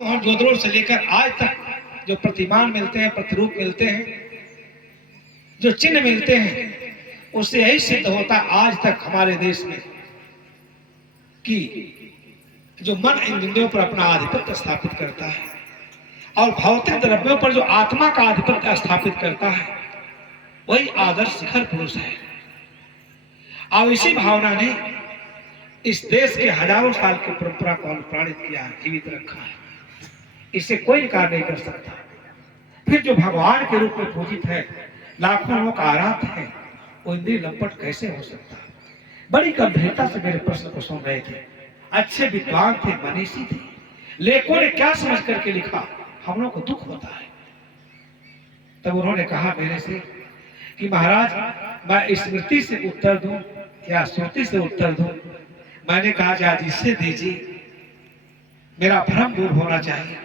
और जोधपुर से लेकर आज तक जो प्रतिमान मिलते हैं, प्रतिरूप मिलते हैं, जो चिन्ह मिलते हैं, उससे यही सिद्ध होता आज तक हमारे देश में कि जो मन इंद्रियों पर अपना आधिपत्य स्थापित करता है और भौतिक द्रव्यों पर जो आत्मा का आधिपत्य स्थापित करता है, वही आदर्श शिखर पुरुष है। और इसी भावना ने इस देश के हजारों साल की परंपरा को अनुप्राणित किया, जीवित रखा है। इसे कोई इनकार नहीं कर सकता। फिर जो भगवान के रूप में पूजित है, लाखों लोग आराध्य है, वो इंद्रिय लंपट कैसे हो सकता? बड़ी गंभीरता से मेरे प्रश्न को सुन रहे थे। अच्छे विद्वान थे, मनीषी थे, लेखों ने क्या समझ करके लिखा, हम लोग को दुख होता है। तब उन्होंने कहा मेरे से कि महाराज, मैं स्मृति से उत्तर दूं या श्रुति से उत्तर दूं? मैंने कहा आज इससे दीजिए, मेरा भ्रम दूर होना चाहिए।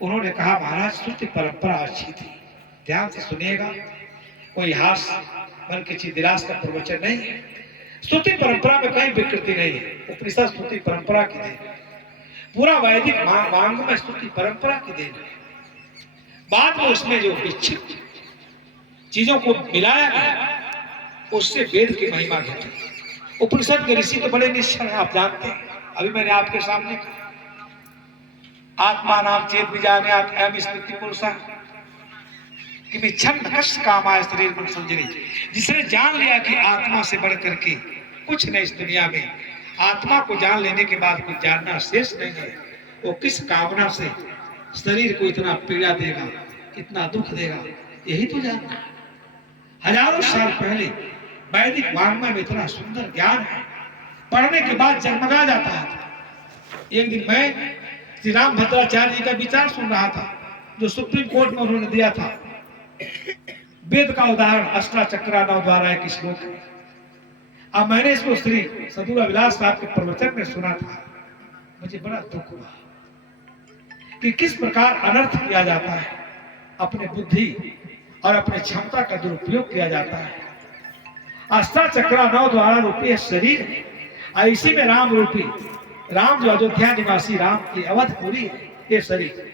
उन्होंने कहा महाराज, श्रुति परंपरा अच्छी थी, ध्यान से सुनिएगा, कोई हास बल्कि चिदिरास का प्रवचन नहीं है। श्रुति परंपरा में कहीं विकृति नहीं है। उपनिषद श्रुति परंपरा की देन है, पूरा वैदिक वांग में श्रुति परंपरा की देन है। बाद में उसमें जो विक्षिप्त चीजों को मिलाया गया, उससे वेद की महिमा घटी। उपनिषद के ऋषि तो बड़े निश्चय हैं, आप जानते हैं। अभी मैंने आपके सामने कहा, आत्मा नाम चेत विजान्यात् अयम् स्मृति पुरुषः कि छन्न कष्ट कामाय शरीर मन संजरी। जिसने जान लिया कि आत्मा से बढ़ करके कुछ नहीं इस दुनिया में, आत्मा को जान लेने के बाद कुछ जानना शेष नहीं है, वो किस कामना से शरीर को इतना पीड़ा देगा, इतना दुख देगा, यही तो जानना है। हजारों साल पहले वैदिक वाङ्मय में इतना सुंदर ज्ञान है, पढ़ने के बाद जगमगा जाता है। एक दिन मैं श्री राम भद्राचार्य जी का विचार सुन रहा था, जो सुप्रीम कोर्ट में उन्होंने दिया था। वेद का उदाहरण अष्टाचक्रा नौ द्वारा एक श्लोक है। अब मैंने इसको श्री सदगुरु अभिलाष साहब के प्रवचन में सुना था, मुझे बड़ा दुख हुआ कि किस प्रकार अनर्थ किया जाता है, अपने बुद्धि और अपने क्षमता का दुरुपयोग किया जाता है। अष्टाचक्रा नौ द्वारा रूपी शरीर है, इसी में राम रूपी, राम जो अयोध्या निवासी राम की अवधपुरी है, ये शरीर।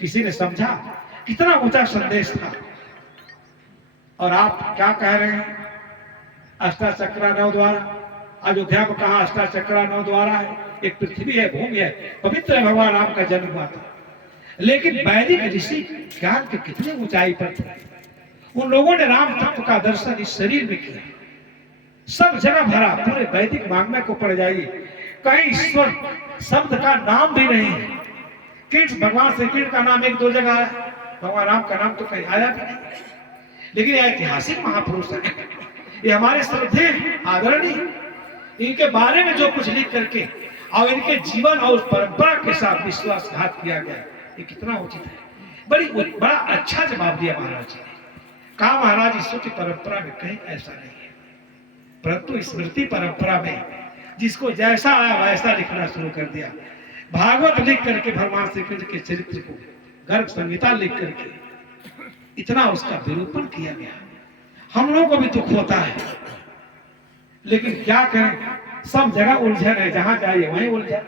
किसी ने समझा कितना ऊंचा संदेश था। और आप क्या कह रहे हैं, अष्टाचक्रा नौ द्वारा? अयोध्या में कहा अष्टाचक्रा नौ द्वारा है? एक पृथ्वी है, भूमि है, पवित्र है, भगवान राम का जन्म हुआ था। लेकिन वैदिक ऋषि ज्ञान के कितने ऊंचाई पर थे। उन लोगों ने राम तत्व का दर्शन इस शरीर में किया। सब जगह भरा, पूरे वैदिक वाङ्मय को पढ़ जाइए, कहीं ईश्वर शब्द का नाम भी नहीं है। कृष्ण, भगवान श्री कृष्ण का नाम एक दो जगह आया, भगवान राम का नाम तो कहीं आया भी नहीं। लेकिन यह ऐतिहासिक महापुरुष है, ये हमारे श्रद्धेय आदरणीय, इनके बारे में जो कुछ लिख करके और इनके जीवन और परंपरा के साथ विश्वासघात किया गया, ये कितना उचित है। बड़ा अच्छा जवाब दिया महाराज जी ने। कहा महाराज, इस श्रुति परंपरा में कहीं ऐसा नहीं है, परंतु स्मृति परंपरा में जिसको जैसा आया वैसा लिखना शुरू कर दिया। भागवत लिख करके भगवान श्री कृष्ण के चरित्र को, गर्ग संहिता लिख करके इतना उसका विरूपण किया गया। हम लोगों को भी दुख होता है, लेकिन क्या करें, सब जगह उलझन है, जहां जाइए वहीं उलझन।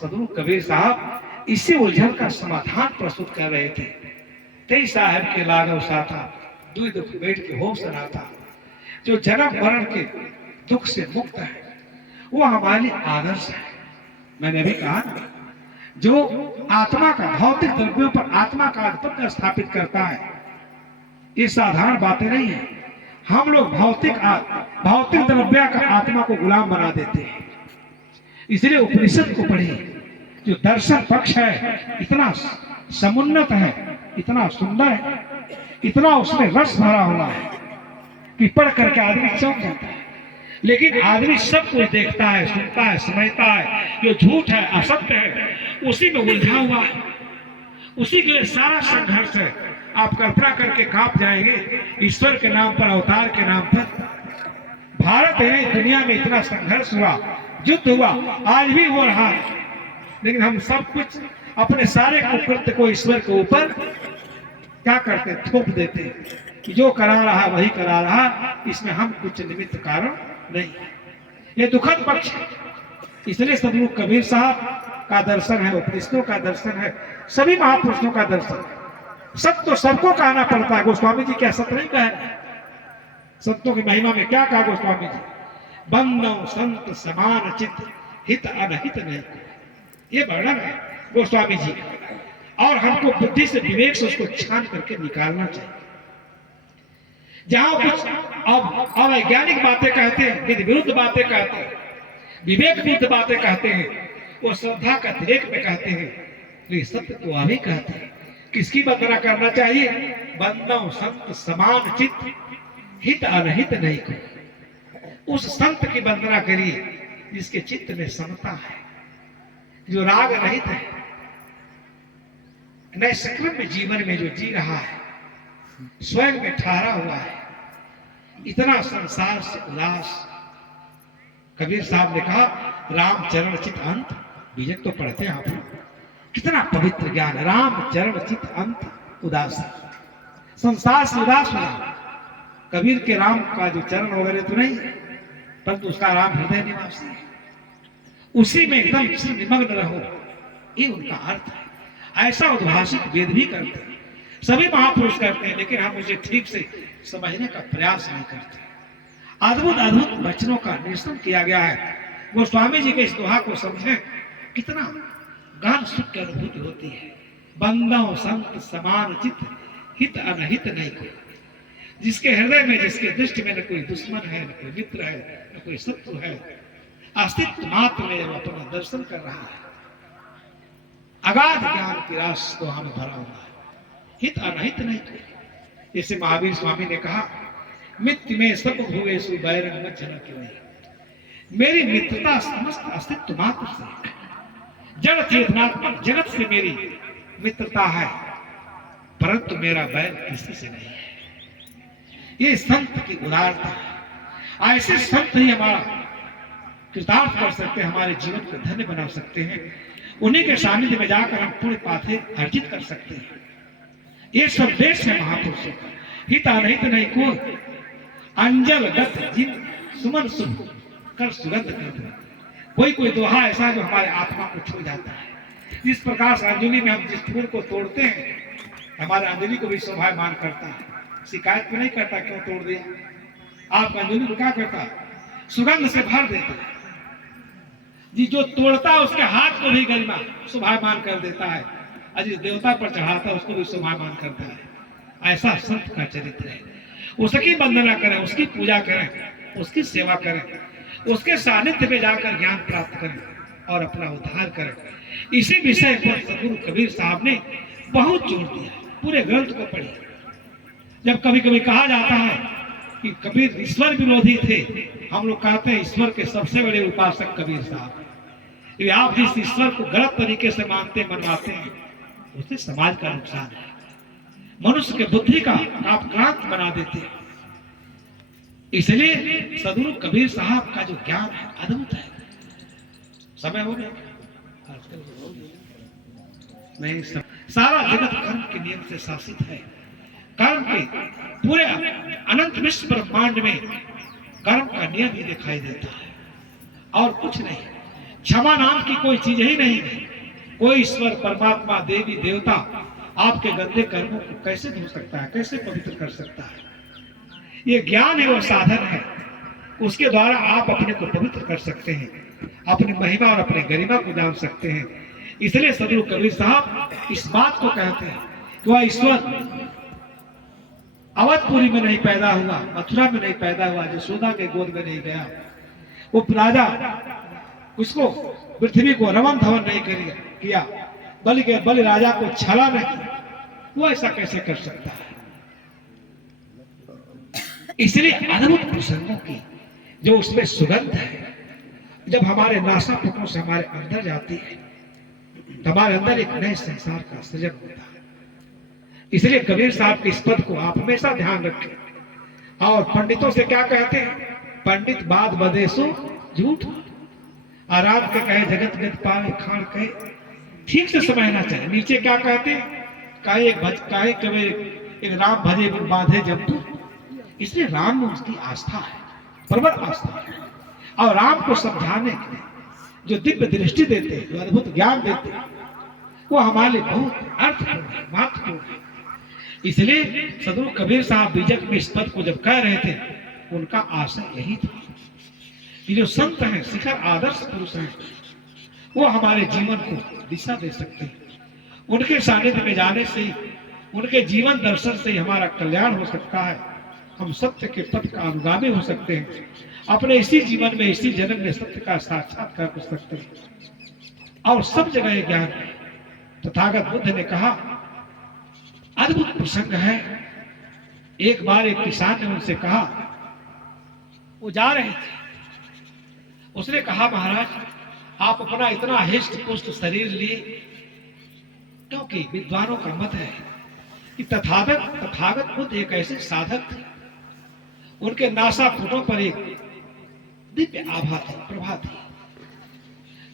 सदगुरु कबीर साहब इसी उलझन का समाधान प्रस्तुत कर रहे थे। तेई साहब के लागव साथा, दुई दुख बैठ के हो सनाता। जो जन्म मरण के दुख से मुक्त है, वो हमारे आदर्श है। मैंने भी कहा, जो आत्मा का, भौतिक द्रव्यों पर आत्मा का आधिपत्य स्थापित करता है, ये साधारण बातें नहीं है। हम लोग भौतिक द्रव्य का आत्मा को गुलाम बना देते हैं। इसलिए उपनिषद को पढ़िए, जो दर्शन पक्ष है इतना समुन्नत है, इतना सुंदर है, इतना उसमें रस भरा हुआ है कि पढ़ करके आदमी चौंक जाता है। लेकिन आदमी सब कुछ देखता है, सुनता है, समझता है, जो झूठ है, असत्य है, उसी में उलझा हुआ है। उसी के लिए सारा संघर्ष है। आप कल्पना करके कांप जाएंगे, ईश्वर के नाम पर, अवतार के नाम पर। भारत है, दुनिया में इतना संघर्ष हुआ, युद्ध हुआ, आज भी हो रहा है, लेकिन हम सब कुछ अपने सारे कुकृत्य को ईश्वर के ऊपर क्या करते, थोप देते हैं। जो करा रहा वही करा रहा, इसमें हम कुछ निमित्त कारण नहीं। ये दुखद पक्ष है। इसलिए सदगुरु कबीर साहब का दर्शन है, उपनिषदों का दर्शन है, सभी महापुरुषों का दर्शन है। सत्य तो सबको कहना पड़ता है। गोस्वामी जी क्या सत्य नहीं कह रहे? सत्यों की महिमा में क्या कहा गोस्वामी जी? बंदो संत समान चित्त हित अनहित नहीं। ये वर्णन है गोस्वामी जी का, और हमको बुद्धि से विवेक से उसको छान करके निकालना चाहिए। जहां कुछ अब अवैज्ञानिक बातें कहते हैं, विधि विरुद्ध बातें कहते हैं, विवेक विरुद्ध बातें कहते हैं, वो श्रद्धा का अतिरेक में कहते हैं, तो ये सत्य तो अभी कहते हैं। किसकी वंदना करना चाहिए? बंदो संत समान चित्त हित अनहित नहीं को। उस संत की वंदना करिए जिसके चित्त में समता है, जो राग रहित है, नैष्क्रम में जीवन में जो जी रहा है, स्वयं में ठहरा हुआ है, इतना संसार से उदास। कबीर साहब ने कहा राम चरण चित अंत, बीजक तो पढ़ते हैं आप लोग, कितना पवित्र ज्ञान। राम चरण चित अंत उदास, संसार से उदास हुआ। कबीर के राम का जो चरण वगैरह तो नहीं, परंतु उसका राम हृदय निवासी है, उसी में एकदम निमग्न रहो, ये उनका अर्थ है। ऐसा उद्भाषित वेद भी करते हैं, सभी महापुरुष करते हैं, लेकिन हम उसे ठीक से समझने का प्रयास नहीं करते। अद्भुत अद्भुत वचनों का निरसन किया गया है। गोस्वामी जी के इस दोहा को समझें, कितना गहन सुख की अनुभूति होती है। बंदो संत समान चित्त हित अनहित नहीं को। जिसके हृदय में, जिसके दृष्टि में न कोई दुश्मन है, न कोई मित्र है, न कोई शत्रु है, अस्तित्व मात्र में वो अपना दर्शन कर रहा है। अगाध ज्ञान की रास तो हमें भरा हुआ है, हित अनहित नहीं को। जैसे महावीर स्वामी ने कहा, मित्र में सब हुए सु बैरन मत झलक नहीं। मेरी मित्रता समस्त अस्तित्व मात्र से, जड़ चेतनात्मक जगत से मेरी मित्रता है, परंतु मेरा बैर किसी से नहीं है। ये संत की उदारता है। ऐसे संत ही हमारा कृतार्थ कर सकते हैं, हमारे जीवन को धन्य बना सकते हैं। उन्हीं के सानिध्य में जाकर हम पुण्य पाथे अर्जित कर सकते हैं। ये संदेश है महापुरुषों का। हित अनहित नहीं को, अंजल गत जिन सुमन सुख कर सुगंध कर। कोई कोई दोहा ऐसा जो हमारे आत्मा को छू जाता है। जिस प्रकार से अंजलि में हम जिस फूल को तोड़ते हैं, हमारे अंजलि को भी शोभायमान करता है, शिकायत भी नहीं करता क्यों तोड़ दिया। आप अंजलि को क्या करता? सुगंध से भर देता है जी। जो तोड़ता है उसके हाथ को भी गरिमा शोभायमान कर देता है, और जिस देवता पर चढ़ाता है उसको भी शोभायमान करता है। ऐसा संत का चरित्र है। उसकी वंदना करें, उसकी पूजा करें, उसकी सेवा करें, उसके सानिध्य में जाकर ज्ञान प्राप्त करें और अपना उद्धार करें। इसी विषय पर सदगुरु कबीर साहब ने बहुत जोर दिया। पूरे ग्रंथ को पढ़िए। जब कभी कभी कहा जाता है कि कबीर ईश्वर विरोधी थे, हम लोग कहते हैं ईश्वर के सबसे बड़े उपासक कबीर साहब। आप जिस ईश्वर को गलत तरीके से मानते मनवाते हैं, उससे समाज का नुकसान है, मनुष्य के बुद्धि का आप क्रांत बना देते हैं। इसलिए सदगुरु कबीर साहब का जो ज्ञान है अद्भुत है। समय हो गया नहीं, सारा जगत कर्म के नियम से शासित है। कर्म के पूरे अनंत विश्व ब्रह्मांड में कर्म का नियम ही दिखाई देता है और कुछ नहीं। क्षमा नाम की कोई चीज ही नहीं है। कोई ईश्वर परमात्मा देवी देवता आपके गंदे कर्मों को कैसे धो सकता है, कैसे पवित्र कर सकता है? ये ज्ञान है, वो साधन है, उसके द्वारा आप अपने को पवित्र कर सकते हैं, अपनी महिमा और अपने गरिमा को जान सकते हैं। इसलिए सदगुरु कबीर साहब इस बात को कहते हैं कि वह ईश्वर अवधपुरी में नहीं पैदा हुआ, मथुरा में नहीं पैदा हुआ, यशोदा के गोद में नहीं गया, वो राजा उसको पृथ्वी को रमन धवन नहीं किया, बल्कि बलि राजा को छला नहीं, वो ऐसा कैसे कर सकता है? इसलिए अद्भुत प्रसंगों की जो उसमें सुगंध है, जब हमारे नासापुटों से हमारे अंदर जाती है, तो हमारे अंदर एक नए संसार का सृजन होता है। इसलिए कबीर साहब के इस पद को आप हमेशा ध्यान रखें। और पंडितों से क्या कहते हैं? पंडित बात बदेसो झूठ, आराम के कहे जगत गत पावे खान कहे। ठीक से समझना चाहिए। नीचे क्या कहते हैं? काहे एक राम भजे बांधे जंतु। इसलिए राम में उसकी आस्था है, प्रबल आस्था है। और राम को समझाने के लिए जो दिव्य दृष्टि देते हैं, जो अद्भुत ज्ञान देते हैं, वो हमारे लिए बहुत अर्थपूर्ण है, महत्वपूर्ण है। इसलिए सदगुरु कबीर साहब बीजक में इस पद को जब कह रहे थे, उनका आशय यही था कि जो संत हैं, शिखर आदर्श पुरुष हैं, वो हमारे जीवन को दिशा दे सकते हैं। उनके सानिध्य में जाने से, उनके जीवन दर्शन से हमारा कल्याण हो सकता है। हम सत्य के पथ का अनुगामी हो सकते हैं। अपने इसी जीवन में, इसी जन्म में सत्य का साक्षात्कार कर सकते हैं। और सब जगह ज्ञान है। तथागत बुद्ध ने कहा, अद्भुत प्रसंग है। एक बार एक किसान ने उनसे कहा, वो जा रहे थे, उसने कहा, महाराज आप अपना इतना हिष्ट पुष्ट शरीर लिए, क्योंकि विद्वानों का मत है कि तथागत बुद्ध एक ऐसे साधक थे, उनके नासापुटों पर एक दिव्य आभा थी, प्रभा थी,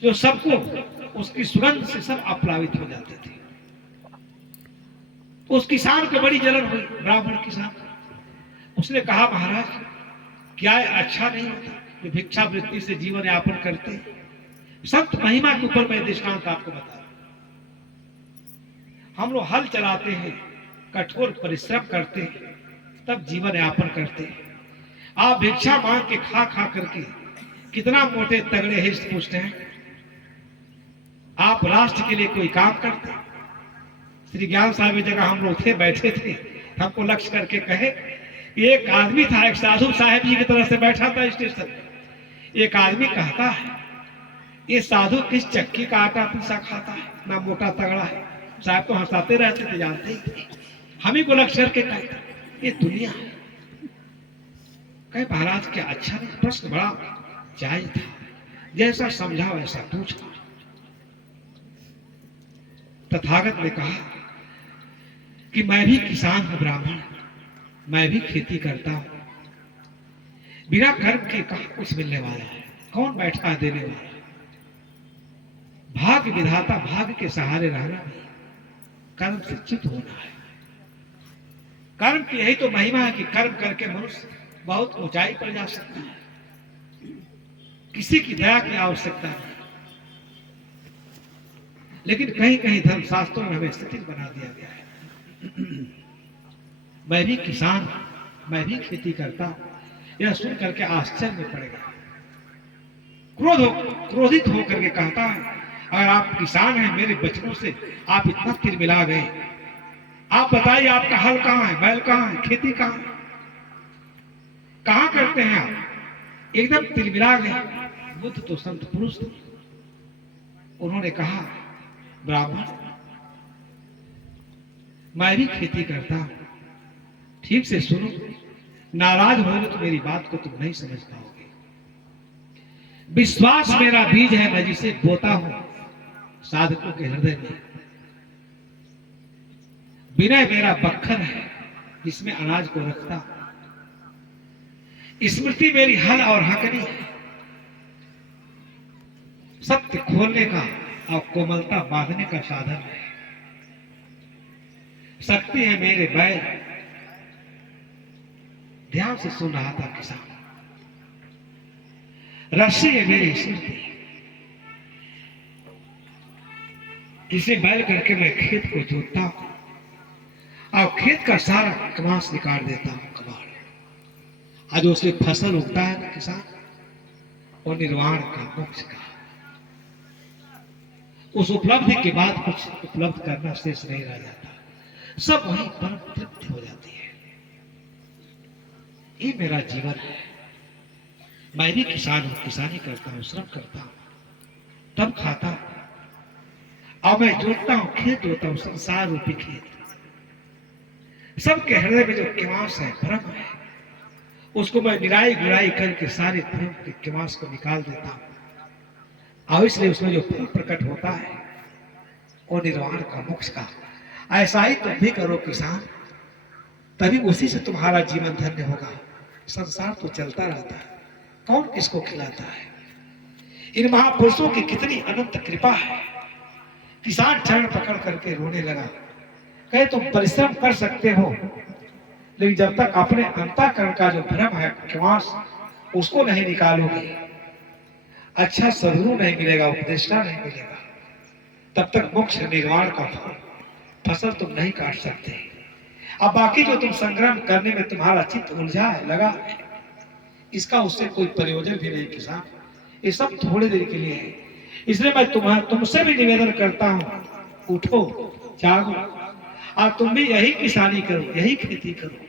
जो सबको उसकी सुगंध से सब अप्लावित हो जाते थे। उस किसान को बड़ी जलन हुई, ब्राह्मण किसान। उसने कहा, महाराज क्या अच्छा नहीं होता कि भिक्षावृत्ति से जीवन यापन करते? संत महिमा के ऊपर मैं दृष्टांत आपको बता रहा हूं। हम लोग हल चलाते हैं, कठोर परिश्रम करते हैं, तब जीवन यापन करते हैं। आप भिक्षा मांग के खा करके कितना मोटे तगड़े हिष्ट पुष्ट हैं। आप राष्ट्र के लिए कोई काम करते? श्री ज्ञान साहब की जगह हम लोग थे, बैठे थे, हमको लक्ष्य करके कहे, एक आदमी था, एक साधु साहेब जी की तरह से बैठा था स्टेशन। एक आदमी कहता है, ये साधु किस चक्की का आटा पीसा खाता है, ना मोटा तगड़ा है। साहब तो हंसाते रहते थे, जानते ही थे। हम ही को लक्ष्य करके कहते, ये दुनिया है। कहे, महाराज क्या अच्छा नहीं? प्रश्न बड़ा जायज था, जैसा समझा वैसा पूछा। तथागत ने कहा कि मैं भी किसान हूं, ब्राह्मण, मैं भी खेती करता हूं। बिना कर्म के कहां कुछ मिलने वाला है? कौन बैठा है देने वाला? भाग्य विधाता, भाग्य के सहारे रहना नहीं, कर्म से चित होना है। कर्म की यही तो महिमा है कि कर्म करके मनुष्य बहुत ऊंचाई पर जा सकता है। किसी की दया की आवश्यकता नहीं। लेकिन कहीं कहीं धर्मशास्त्रों में हमें स्थिति बना दिया गया है। मैं भी किसान, मैं भी खेती करता, यह सुन करके आश्चर्य में पड़ेगा। क्रोधित होकर के कहता है, अगर आप किसान हैं, मेरे बचनों से आप इतना तिलमिला गए, आप बताइए आपका हल कहां है, बैल कहां है, खेती कहां है, कहां करते हैं आप? एकदम तिलमिला गए। बुद्ध तो संत पुरुष थे। उन्होंने कहा, ब्राह्मण मैं भी खेती करता हूं, ठीक से सुनो, नाराज होगे तो मेरी बात को तुम नहीं समझ पाओगे। विश्वास मेरा बीज है, मैं जिसे बोता हूं साधकों के हृदय में। विनय मेरा बखर है, जिसमें अनाज को रखता हूं। स्मृति मेरी हल और हकनी है, सत्य खोलने का और कोमलता बांधने का साधन है। शक्ति है मेरे बैल। ध्यान से सुन रहा था किसान। रस्सी है मेरी स्मृति, जिसे बैल करके मैं खेत को जोतता हूं और खेत का सारा कमास निकाल देता हूं, कबाड़। आज उससे फसल उगता है ना किसान, और निर्वाण का, मोक्ष का, उस उपलब्धि के बाद कुछ उपलब्ध करना शेष नहीं रह जाता, सब वहीं परम तृप्ति हो जाती है। ये मेरा जीवन है। मैं भी किसान हूं, किसानी करता हूं, श्रम करता हूं, तब खाता हूं। और मैं जोतता हूं, खेत जोतता हूं, संसार रूपी खेत। सबके हृदय में जो किमास है, भ्रम है, उसको मैं निराई गुराई करके सारे भ्रम के किमास को निकाल देता हूं। और इसलिए उसमें जो फल प्रकट होता है, वो निर्वाण का, मोक्ष का। ऐसा ही तुम भी करो किसान, तभी उसी से तुम्हारा जीवन धन्य होगा। संसार तो चलता रहता है, कौन किसको खिलाता है? इन महापुरुषों की कितनी अनंत कृपा है। किसान चरण पकड़ करके रोने लगा, कहे तुम परिश्रम कर सकते हो, लेकिन जब तक अपने अंतःकरण का जो भ्रम है, किमास, उसको नहीं निकालोगे, अच्छा सदगुरु नहीं मिलेगा, उपदेष्टा नहीं मिलेगा, तब तक मोक्ष निर्वाण का फसल तुम नहीं काट सकते। अब बाकी जो तुम संग्राम करने में तुम्हारा चित्त उलझा है, लगा है, इसका उससे कोई प्रयोजन भी नहीं किसान। ये सब थोड़ी देर के लिए है। इसलिए मैं तुमसे भी निवेदन करता हूं, उठो, जागो, और तुम भी यही किसानी करो, यही खेती करो।